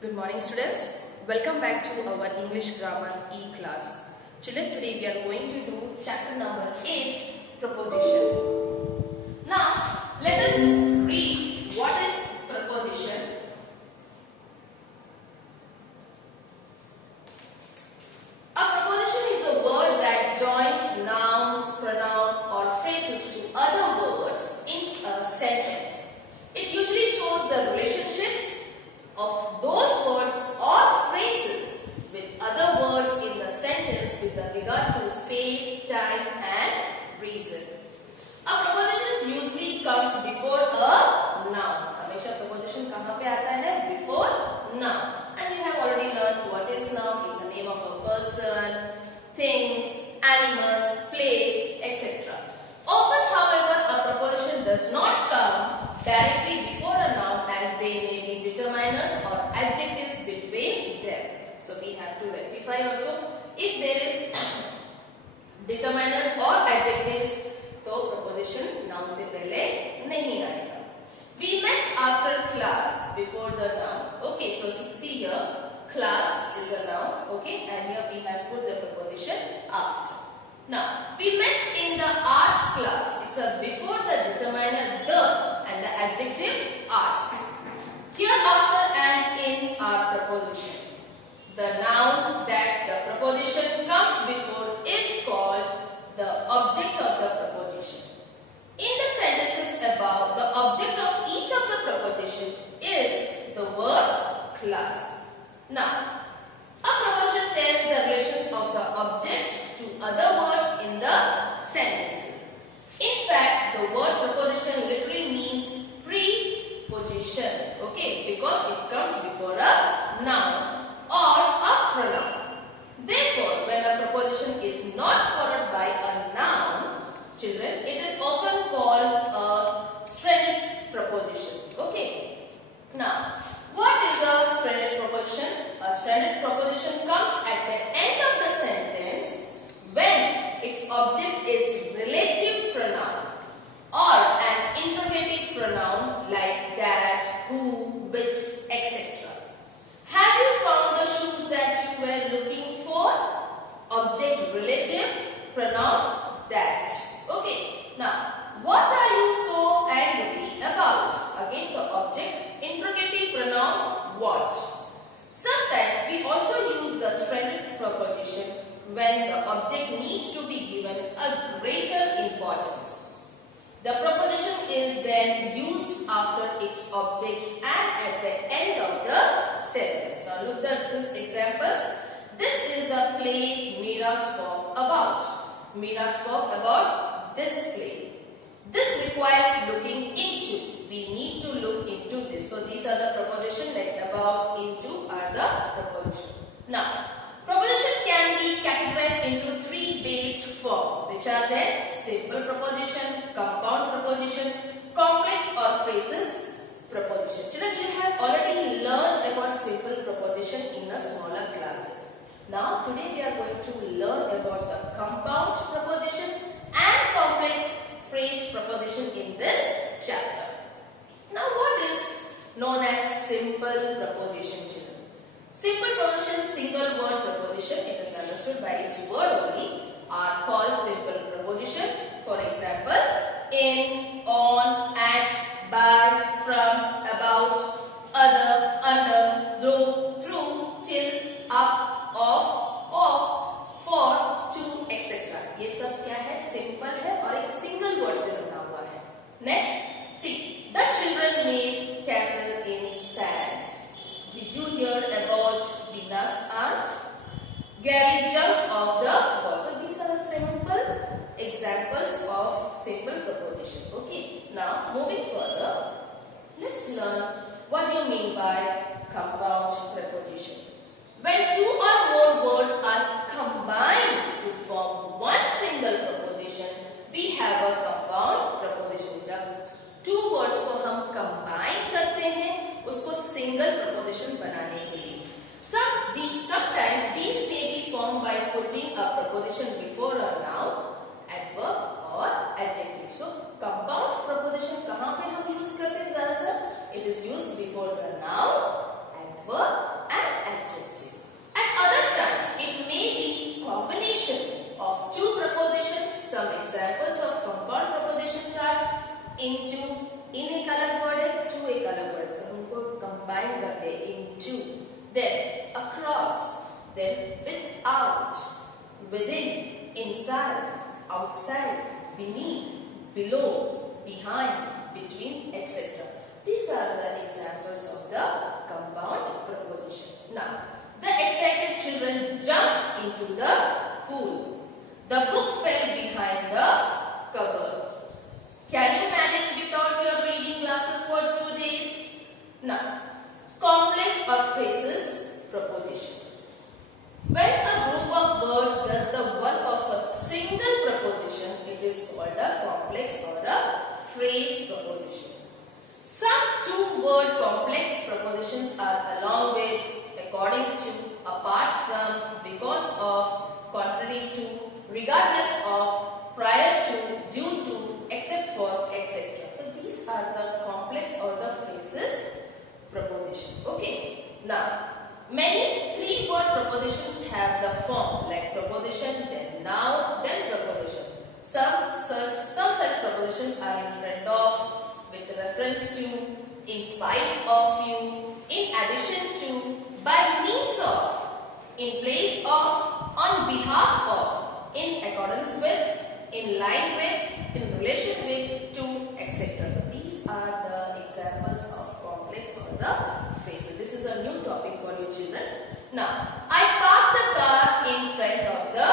Good morning students. Welcome back to our English Grammar E-class. Children, today we are going to do chapter number 8, Preposition. Now, let us read what is preposition. A preposition is a word that joins nouns, pronoun or phrases to other words in a sentence. It usually shows the relationships of those words or phrases with other words in the sentence with regard to space, time and reason. A preposition usually comes before a noun. हमेशा preposition कहाँ पे आता है? Before noun. And you have already learned what is noun. It's the name of a person, things, animals, place, etc. Often, however, a preposition does not come directly before a noun as they may be determiners or adjectives between them. So we have to rectify also. If there is determiners or adjectives, तो preposition noun से पहले नहीं आएगा. We met after class before the noun. Okay, so see here, class is a noun. Okay, and here we have put the preposition after. Now, we met in the arts class. It's a before the determiner the and the adjective arts. Here after and in are preposition. The noun that the preposition comes before is called the object of the preposition. In the sentences above, the object of each of the preposition is the word class. Now, a preposition tells the relations of the object to other words in the sentence. In fact, the word preposition literally means preposition, okay, because it comes before a noun or a pronoun. Therefore, when a preposition is not followed by a noun, children, it is often called a stranded preposition, okay. Now, what is a stranded preposition? A stranded preposition comes at the end of the sentence when its object is relative pronoun or an interrogative pronoun like that, who, which, etc. Have you found the shoes that you were looking for? Object relative pronoun that. Okay. Now, what are you so angry about? Again, the object interrogative pronoun what. Sometimes we also use the stranded preposition when the object needs to be given a greater importance. The preposition is then used after its objects and at the end of the sentence. Now look at these examples. This is the play Meera spoke about. Meera spoke about this play. This requires looking into. We need to look into this. So these are the prepositions like about, into are the preposition. Now, preposition can be categorized into three based forms, which are there: simple preposition, compound preposition, complex or phrases preposition. Children, you have already learned about simple preposition in the smaller classes. Now, today we are going to learn about the compound preposition and complex phrase preposition in this chapter. Now, what is known as simple preposition, children? Simple preposition, single word preposition, it is understood by its word only, are called simple preposition. For example, in, on, at, by, from, about, other, under, through, till, up, of, for, to, etc. ये सब क्या है? Simple है और एक single word से बना हुआ है. Next, see, the children made castle in sand. Did you hear about Bina's aunt? Gary jumped off the wall. So these are the simple examples of simple preposition. Okay. Now moving further, let's learn what you mean by compound preposition. When two or more words are combined to form one single preposition, we have a compound preposition. जब two words को हम combine करते हैं, उसको single preposition बनाने के लिए. Sometimes these may be formed by putting a preposition before a noun, adverb or adjective. So compound preposition कहाँ पे हम use करते हैं ज़्यादातर? It is used before the noun, adverb then without, within, inside, outside, beneath, below, behind, between, etc. These are the examples of the compound preposition. Now, the excited children jumped into the pool. The book fell behind the cupboard. Can you manage without your reading glasses for 2 days? Now, complex or phrases preposition. When a group of words does the work of a single preposition, it is called a complex or a phrase preposition. Some two-word complex prepositions are along with, according to, apart from, because of, contrary to, regardless of, prior to, due to, except for, etc. So these are the complex or the phrases preposition. Okay. Now, many three-word prepositions have the form like preposition, then noun, then preposition. Some such prepositions are in front of, with reference to, in spite of you, in addition to, by means of, in place of, on behalf of, in accordance with, in line with, in relation with, to, etc. So these are the examples of complex or the phrases. This is a new topic for you children. Now, I parked the car in front of the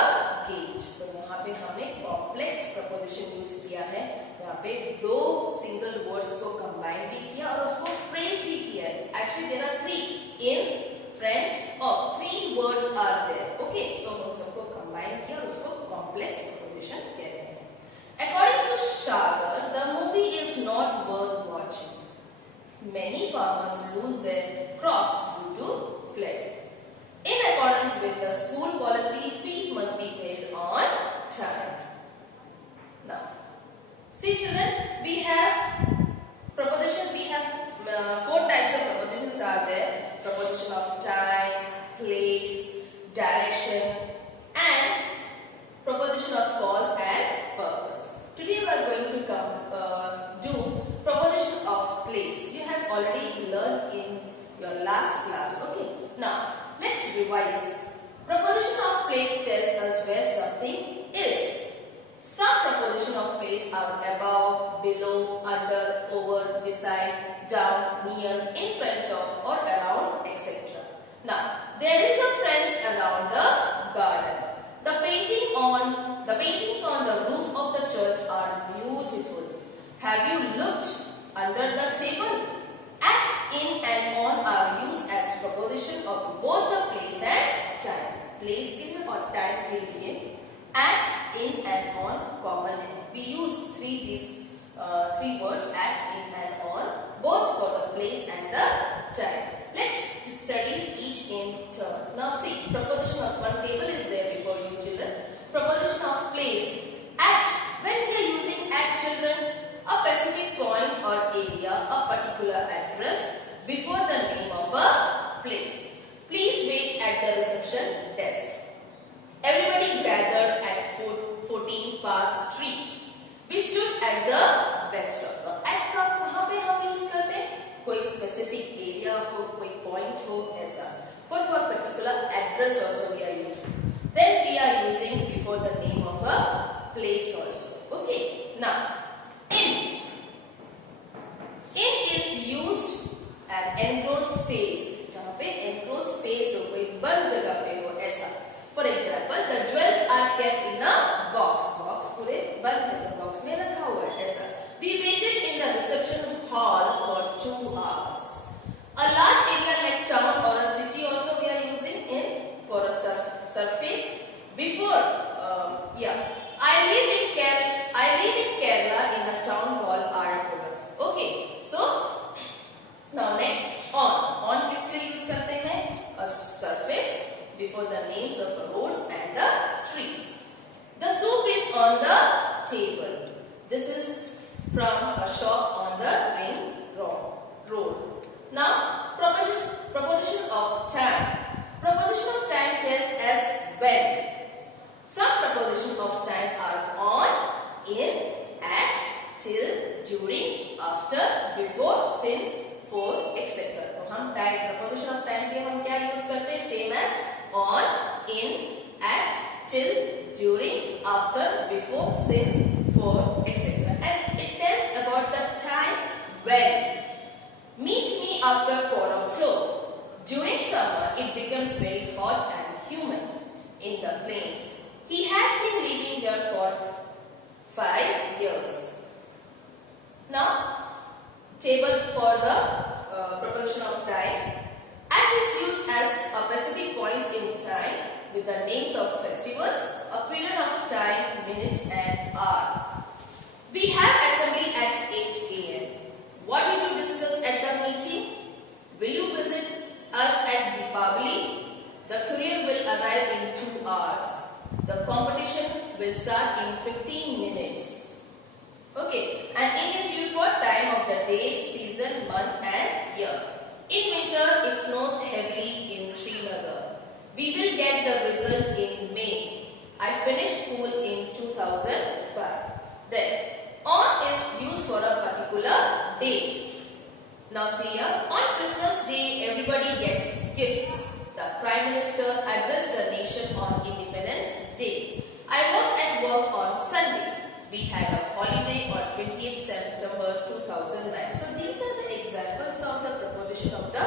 gate. तो यहाँ पे हमने complex preposition use किया है. यहाँ पे दो single words को combine भी किया और उसको phrase भी किया है. Actually, there are three in front of. Three words are there. Okay, so हम सबको combine किया और उसको complex preposition कहते हैं. According to Sagar, the movie is not worth watching. Many farmers lose their crops due to floods. In accordance with the school policy, fees must be paid on time. Now, see children, we have preposition. We have 4 types of prepositions are there. Preposition of time, place, direction, and preposition of cause and purpose. Today we are going to do preposition of place. You have already learned in your last class. Okay. Now, let's revise. Preposition of place tells us where something is. Some preposition of place are above, below, under, over, beside, down, near, in front of, or around, etc. Now, there is a fence around the garden. The paintings on the roof of the church are beautiful. Have you looked under the table? At, in, and on are used as preposition of both the place and time. Place के लिए और time के लिए at, in, and on common है. We use three words at, in, and on both for the place and the time. Let's study each in turn. Now see, preposition of one table is there before you children. Preposition of place. At. When we are using at children, a specific point or area, a particular address before the name of a place. Please wait at the reception desk. Everybody gathered at 14 Park Street. We stood at the bus stop. At का कहाँ पे हम use करते हैं? कोई specific area हो, कोई point हो ऐसा. For a particular address also we are using. Then we are using before the name of a place also. Okay. Now, in. In is used an enclosed space. जहाँ पे enclosed space हो, कोई बंद जगह पे हो ऐसा. For example, the jewels are kept in a box. Box पूरे बंद है, तो box में रखा हुआ है ऐसा. We waited in the reception hall for 2 hours. A large area like town or a city also we are using in for a surface. Before, I live in Kerala in a town called Arapura. Okay, so now next on किसके लिए use करते हैं? A surface before the names of the roads and the on, in, at, till, during, after, before, since, for, etc. And it tells about the time when. Meet me after 4 o'clock. During summer, it becomes very hot and humid in the plains. He has been living here for 5 years. Now, table for the proposition of time. At is used as a specific point in time with the names of festivals, a period of time, minutes and hour. We have assembly at 8 a.m. What did you discuss at the meeting? Will you visit us at Deepavali? The courier will arrive in 2 hours. The competition will start in 15 minutes. Okay, and in is used for time of the day, season, month and year. In winter, it snows heavily in Srinagar. We will get the result in May. I finished school in 2005. Then, on is used for a particular day. Now see here, on Christmas Day, everybody gets gifts. The Prime Minister addressed the nation on Independence Day. I was at work on Sunday. We had a holiday on 28th September 2009. So these are the examples of the preposition of the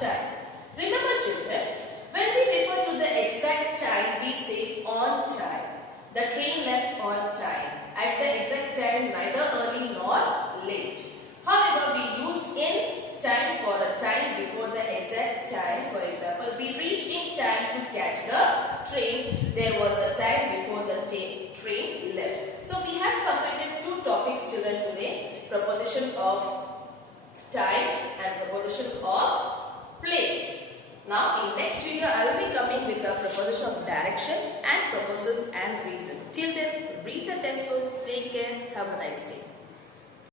time. Remember children, when we refer to the exact time, we say on time. The train left on time. At the exact time, neither early nor late. However, we use in time for a time before the exact time. For example, we reached in time to catch the train. There was a time before the train left. So we have completed 2 topics children today. Preposition of time and preposition of place. Now in next video I will be coming with the preposition of direction and purposes and reason. Till then, read the textbook. Take care. Have a nice day.